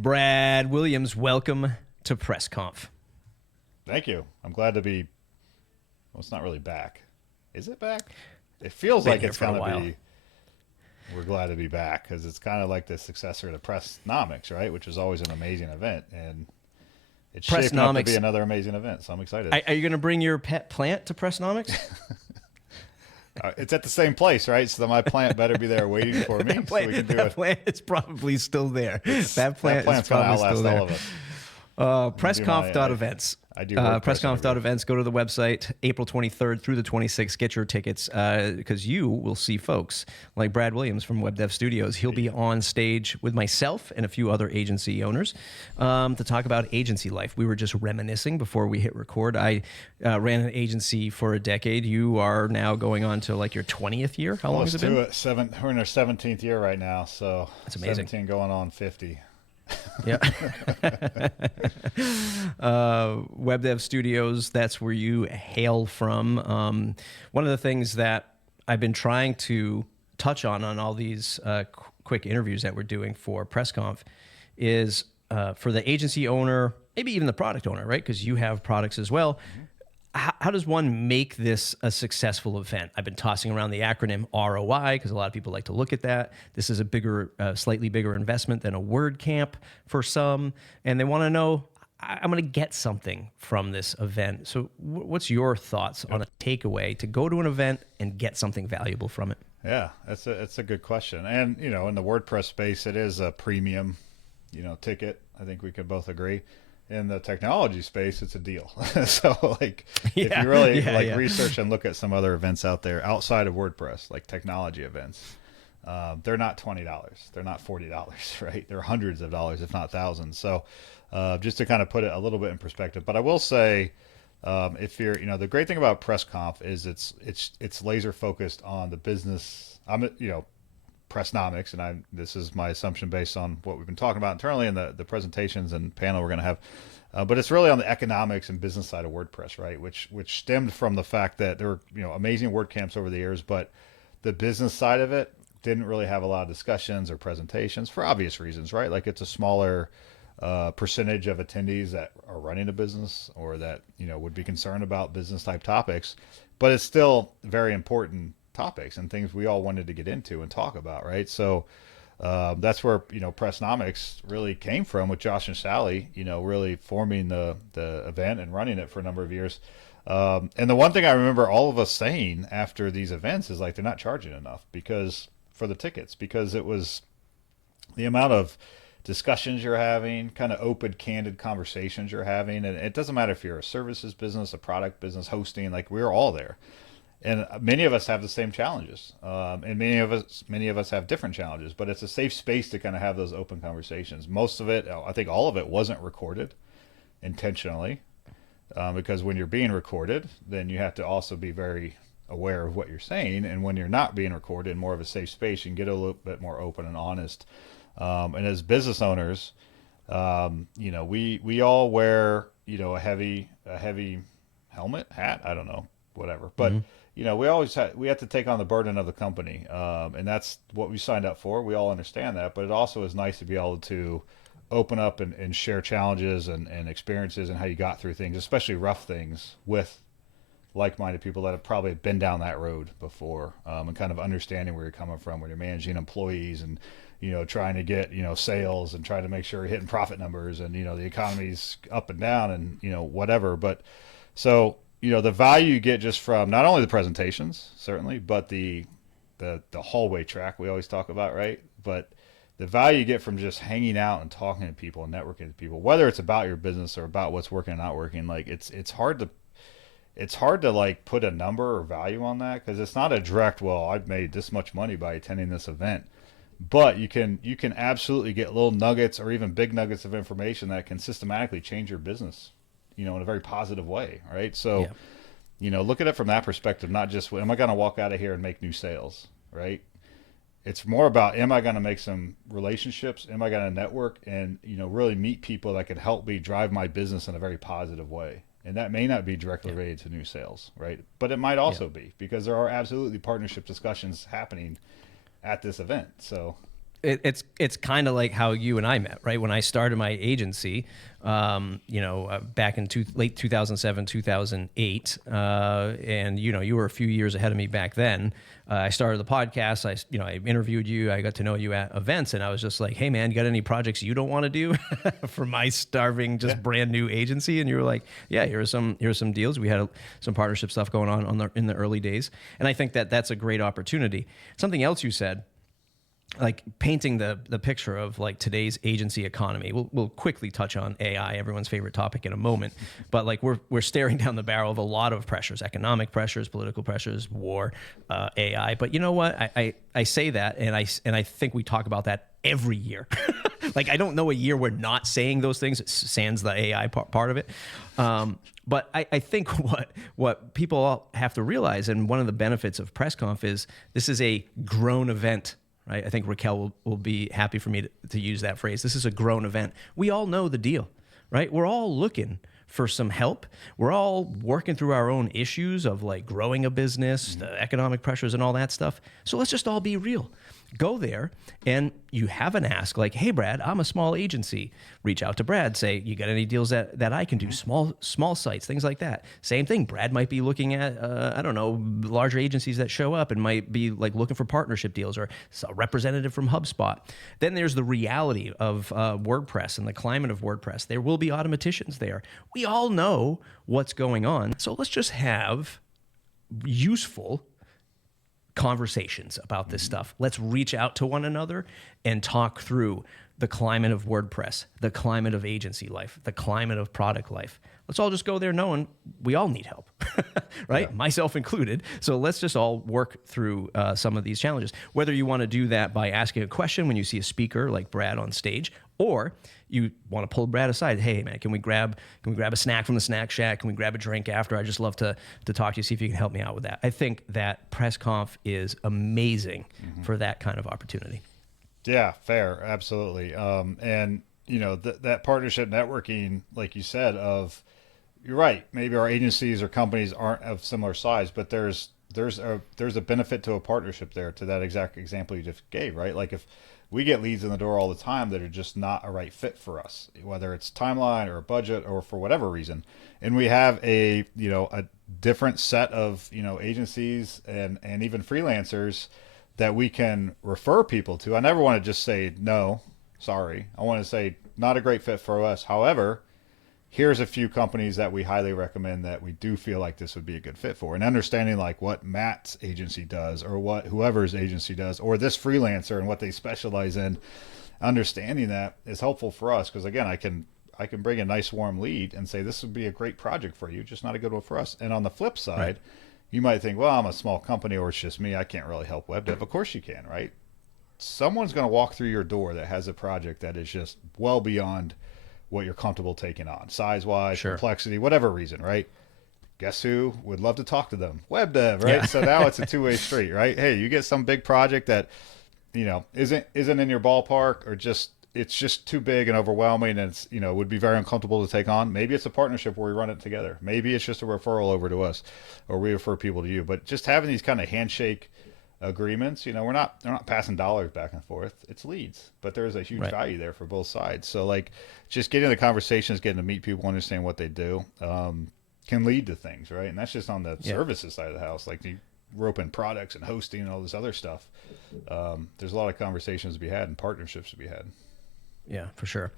Brad Williams, welcome to PressConf. Thank you. I'm glad to be, well, it's not really back. Is it back? It feels like it's going to be, we're glad to be back because it's kind of like the successor to PressNomics, right? Which was always an amazing event. And it's shaping up to be another amazing event. So I'm excited. Are you going to bring your pet plant to PressNomics? It's at the same place, right? So my plant better be there waiting for me. That plant is probably still there. That plant is probably still there. All of us. PressConf.events. I do PressConf.events. Go to the website, April 23rd through the 26th. Get your tickets because you will see folks like Brad Williams from WebDevStudios. He'll be on stage with myself and a few other agency owners to talk about agency life. We were just reminiscing before we hit record. I ran an agency for a decade. You are now going on to like your 20th year. How long has it been? We're in our 17th year right now. So that's amazing. 17 going on 50. Yeah. WebDevStudios, that's where you hail from. One of the things that I've been trying to touch on all these quick interviews that we're doing for PressConf is for the agency owner, maybe even the product owner, right? Because you have products as well. Mm-hmm. How does one make this a successful event? I've been tossing around the acronym ROI because a lot of people like to look at that. This is a bigger, slightly bigger investment than a WordCamp for some. And they want to know, I'm going to get something from this event. So what's your thoughts on a takeaway to go to an event and get something valuable from it? Yeah, that's a good question. And, you know, in the WordPress space, it is a premium, ticket. I think we could both agree. In the technology space, it's a deal. So like, if you really research and look at some other events out there outside of WordPress, like technology events, they're not $20. They're not $40, right? They're hundreds of dollars, if not thousands. So just to kind of put it a little bit in perspective, but I will say, if you're, the great thing about PressConf is it's laser focused on the business. PressNomics, and this is my assumption based on what we've been talking about internally and the presentations and panel we're going to have, but it's really on the economics and business side of WordPress, right? Which stemmed from the fact that there were amazing WordCamps over the years, but the business side of it didn't really have a lot of discussions or presentations for obvious reasons, right? Like it's a smaller percentage of attendees that are running a business or that would be concerned about business type topics, but it's still very important topics and things we all wanted to get into and talk about, right? So that's where PressNomics really came from with Josh and Sally, really forming the event and running it for a number of years. And the one thing I remember all of us saying after these events is like they're not charging enough for the tickets, because it was the amount of discussions you're having, kind of open, candid conversations you're having, and it doesn't matter if you're a services business, a product business, hosting, like we're all there. And many of us have the same challenges, and many of us have different challenges. But it's a safe space to kind of have those open conversations. Most of it, I think, all of it wasn't recorded intentionally, because when you're being recorded, then you have to also be very aware of what you're saying. And when you're not being recorded, in more of a safe space, you can get a little bit more open and honest. And as business owners, we all wear a heavy helmet, hat, I don't know, whatever, but. Mm-hmm. We have to take on the burden of the company, and that's what we signed up for. We all understand that, but it also is nice to be able to open up and share challenges and experiences and how you got through things, especially rough things, with like-minded people that have probably been down that road before, and kind of understanding where you're coming from when you're managing employees and trying to get sales and trying to make sure you're hitting profit numbers and the economy's up and down and whatever. But so. The value you get just from not only the presentations, certainly, but the hallway track we always talk about, right? But the value you get from just hanging out and talking to people and networking to people, whether it's about your business or about what's working and not working, like it's hard to like put a number or value on that, because it's not a direct, well, I've made this much money by attending this event. But you can absolutely get little nuggets or even big nuggets of information that can systematically change your business, in a very positive way, right? So, look at it from that perspective, not just, am I going to walk out of here and make new sales, right? It's more about, am I going to make some relationships? Am I going to network and, really meet people that can help me drive my business in a very positive way? And that may not be directly related to new sales, right? But it might also be, because there are absolutely partnership discussions happening at this event. So it's kind of like how you and I met, right? When I started my agency, back in late 2007, 2008, and you were a few years ahead of me back then. I started the podcast. I interviewed you. I got to know you at events, and I was just like, "Hey, man, you got any projects you don't want to do for my starving, just brand new agency?" And you were like, "Yeah, here's some deals." We had some partnership stuff going on in the early days, and I think that that's a great opportunity. Something else you said, like painting the picture of like today's agency economy. We'll quickly touch on AI, everyone's favorite topic, in a moment. But like we're staring down the barrel of a lot of pressures: economic pressures, political pressures, war, AI. But you know what? I say that, and I think we talk about that every year. Like I don't know a year we're not saying those things. Sans the AI part of it. But I think what people all have to realize, and one of the benefits of PressConf, is this is a grown event. Right? I think Raquel will be happy for me to use that phrase. This is a grown event. We all know the deal, right? We're all looking for some help. We're all working through our own issues of like growing a business, the economic pressures and all that stuff. So let's just all be real. Go there and you have an ask like, "Hey, Brad, I'm a small agency." Reach out to Brad. Say, "You got any deals that I can do?" Small sites, things like that. Same thing. Brad might be looking at, larger agencies that show up and might be like looking for partnership deals, or a representative from HubSpot. Then there's the reality of WordPress and the climate of WordPress. There will be automaticians there. We all know what's going on. So let's just have useful conversations about this stuff. Let's reach out to one another and talk through the climate of WordPress, the climate of agency life, the climate of product life. Let's all just go there knowing we all need help, right? Yeah. Myself included. So let's just all work through some of these challenges. Whether you want to do that by asking a question when you see a speaker like Brad on stage, or you want to pull Brad aside. "Hey, man, can we grab a snack from the snack shack? Can we grab a drink after? I'd just love to talk to you, see if you can help me out with that." I think that PressConf is amazing for that kind of opportunity. Yeah, fair. Absolutely. And that partnership networking, like you said, you're right. Maybe our agencies or companies aren't of similar size, but there's a benefit to a partnership there, to that exact example you just gave, right? Like if we get leads in the door all the time that are just not a right fit for us, whether it's timeline or a budget or for whatever reason, and we have a different set of agencies and even freelancers that we can refer people to. I never want to just say no, sorry. I want to say not a great fit for us. However, here's a few companies that we highly recommend that we do feel like this would be a good fit for. And understanding like what Matt's agency does, or what whoever's agency does, or this freelancer and what they specialize in, understanding that is helpful for us. Because again, I can bring a nice warm lead and say, "This would be a great project for you, just not a good one for us." And on the flip side, right, you might think, "Well, I'm a small company, or it's just me. I can't really help web dev." Of course you can, right? Someone's going to walk through your door that has a project that is just well beyond what you're comfortable taking on, size-wise, sure, complexity, whatever reason, right? Guess who would love to talk to them? Web dev, right? Yeah. So now it's a two-way street, right? Hey, you get some big project that, isn't in your ballpark, or it's just too big and overwhelming, and it's, would be very uncomfortable to take on. Maybe it's a partnership where we run it together. Maybe it's just a referral over to us, or we refer people to you. But just having these kind of handshake agreements, they're not passing dollars back and forth. It's leads, but there's a huge value there for both sides. So like just getting the conversations, getting to meet people, understand what they do, can lead to things, right? And that's just on the services side of the house. Like you rope in products and hosting and all this other stuff. There's a lot of conversations to be had and partnerships to be had. Yeah, for sure.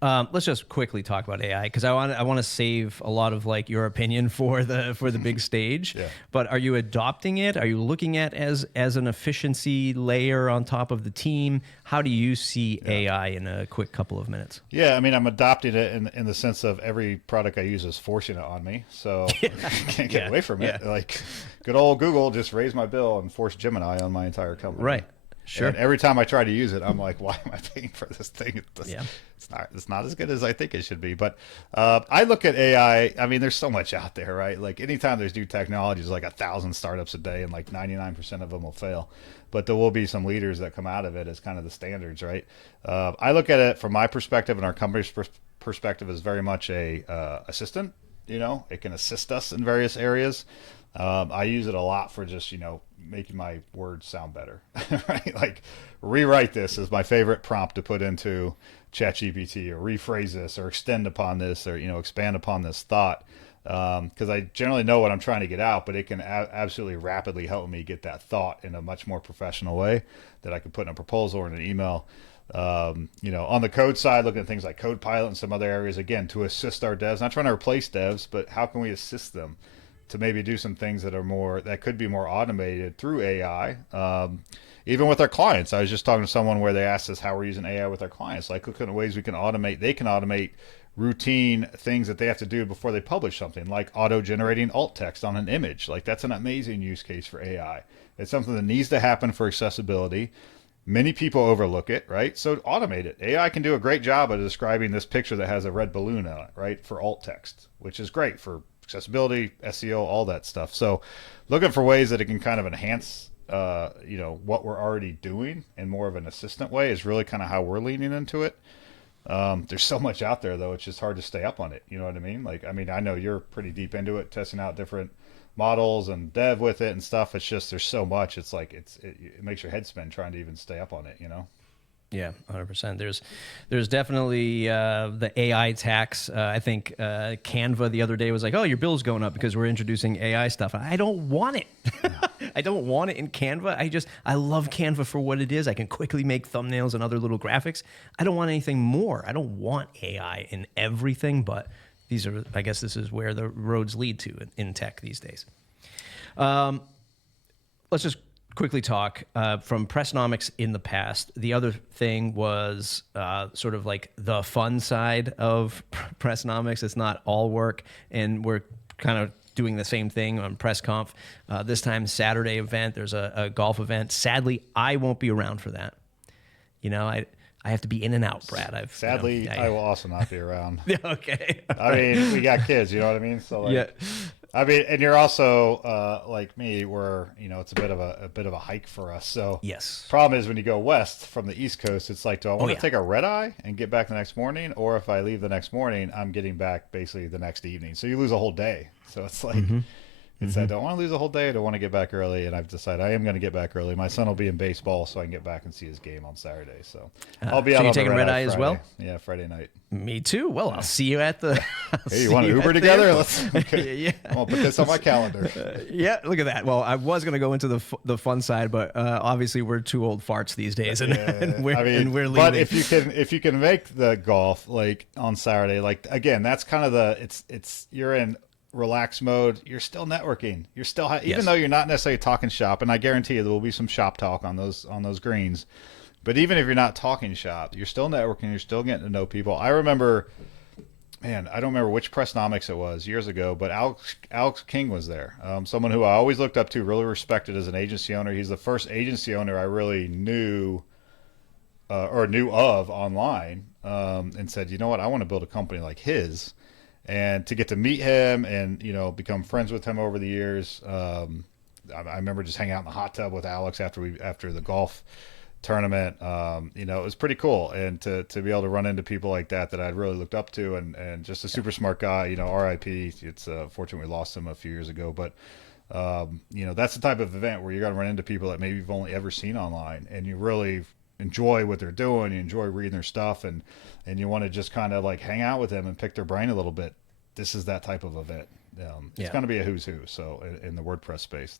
Let's just quickly talk about AI, because I want to save a lot of like your opinion for the big stage. Yeah. But are you adopting it? Are you looking at as an efficiency layer on top of the team? How do you see AI in a quick couple of minutes? Yeah, I mean, I'm adopting it in the sense of every product I use is forcing it on me, so I can't get away from it. Like good old Google just raised my bill and forced Gemini on my entire company. Right. Sure. And every time I try to use it, I'm like, why am I paying for this thing? It's not as good as I think it should be. But I look at AI. I mean, there's so much out there, right? Like anytime there's new technology, there's like 1,000 startups a day, and like 99% of them will fail. But there will be some leaders that come out of it as kind of the standards, right? I look at it from my perspective and our company's perspective as very much a assistant. It can assist us in various areas. I use it a lot for just, making my words sound better, right? Like rewrite this is my favorite prompt to put into ChatGPT, or rephrase this, or extend upon this, or, expand upon this thought. Because I generally know what I'm trying to get out, but it can absolutely rapidly help me get that thought in a much more professional way that I can put in a proposal or in an email. On the code side, looking at things like Code Pilot and some other areas, again, to assist our devs, not trying to replace devs, but how can we assist them to maybe do some things that could be more automated through AI. Even with our clients, I was just talking to someone where they asked us how we're using AI with our clients. Like, look at ways they can automate routine things that they have to do before they publish something, like auto-generating alt text on an image. Like, that's an amazing use case for AI. It's something that needs to happen for accessibility. Many people overlook it, right? So automate it. AI can do a great job of describing this picture that has a red balloon on it, right? For alt text, which is great for accessibility, SEO, all that stuff. So looking for ways that it can kind of enhance, what we're already doing in more of an assistant way is really kind of how we're leaning into it. There's so much out there, though. It's just hard to stay up on it. You know what I mean? Like, I know you're pretty deep into it, testing out different models and dev with it and stuff. It's just, there's so much. It's like, it makes your head spin trying to even stay up on it, Yeah, 100%. There's definitely the AI tax. I think Canva the other day was like, "Oh, your bill's going up because we're introducing AI stuff." I don't want it. I don't want it in Canva. I love Canva for what it is. I can quickly make thumbnails and other little graphics. I don't want anything more. I don't want AI in everything, but I guess this is where the roads lead to in tech these days. Let's just quickly talk from PressNomics in the past. The other thing was sort of like the fun side of PressNomics. It's not all work, and we're kind of doing the same thing on PressConf. This time, Saturday event. There's a golf event. Sadly, I won't be around for that. I have to be in and out, Brad. I will also not be around. Okay. We got kids, you know what I mean? So yeah. And you're also like me, where it's a bit of a hike for us. So yes. Problem is when you go west from the East Coast, it's like, do I want to take a red eye and get back the next morning, or if I leave the next morning, I'm getting back basically the next evening. So you lose a whole day. So it's like. I don't want to lose a whole day. I don't want to get back early, and I've decided I am going to get back early. My son will be in baseball, so I can get back and see his game on Saturday. So I'll be out. So you're taking red eye as well? Yeah, Friday night. Me too. Well, I'll see you at the. Hey, you want to Uber together? Yeah. I'll put this on my calendar. Yeah, look at that. Well, I was going to go into the fun side, but obviously we're two old farts these days, and we're leaving. But if you can make the golf like on Saturday, like again, that's kind of it's you're in relaxed mode, you're still networking, you're still even though you're not necessarily talking shop, and I guarantee you there will be some shop talk on those greens, but even if you're not talking shop, you're still networking, you're still getting to know people. I remember, I don't remember which PressNomics it was years ago, but Alex King was there, someone who I always looked up to, really respected as an agency owner. He's the first agency owner I really knew or knew of online, and said, you know what, I want to build a company like his. And to get to meet him and, become friends with him over the years. I remember just hanging out in the hot tub with Alex after the golf tournament. It was pretty cool. And to be able to run into people like that I'd really looked up to, and just a super smart guy, RIP. It's fortunate we lost him a few years ago, but that's the type of event where you're going to run into people that maybe you've only ever seen online, and you really enjoy what they're doing, you enjoy reading their stuff, and you want to just kind of like hang out with them and pick their brain a little bit. This is that type of event. It's going to be a who's who. So in the WordPress space.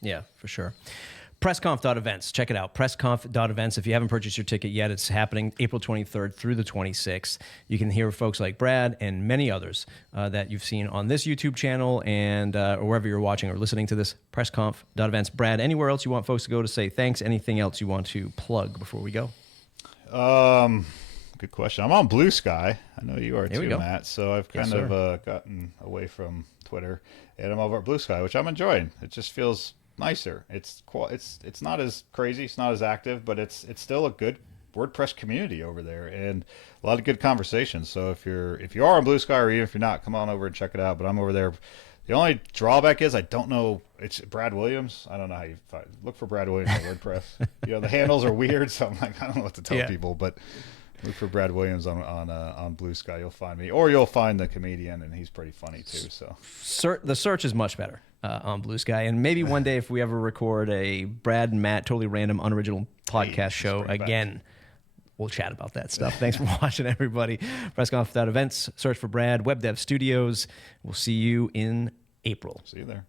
Yeah, for sure. PressConf.events. Check it out. PressConf.events. If you haven't purchased your ticket yet, it's happening April 23rd through the 26th. You can hear folks like Brad and many others that you've seen on this YouTube channel and or wherever you're watching or listening to this. PressConf.events. Brad, anywhere else you want folks to go to say thanks? Anything else you want to plug before we go? Good question. I'm on Blue Sky. I know you are too, Matt. So I've kind of gotten away from Twitter, and I'm over at Blue Sky, which I'm enjoying. It just feels nicer. It's not as crazy, it's not as active, but it's still a good WordPress community over there, and a lot of good conversations. So if you are on Blue Sky, or even if you're not, come on over and check it out. But I'm over there. The only drawback is I don't know. It's Brad Williams. I don't know how you look for Brad Williams on WordPress. The handles are weird, so I'm like, I don't know what to tell people. But Look for Brad Williams on Blue Sky. You'll find me, or you'll find the comedian, and he's pretty funny too. So The search is much better on Blue Sky, and maybe one day if we ever record a Brad and Matt totally random unoriginal podcast show again, we'll chat about that stuff. Thanks for watching, everybody. PressConf.events. Search for Brad. WebDevStudios. We'll see you in April. See you there.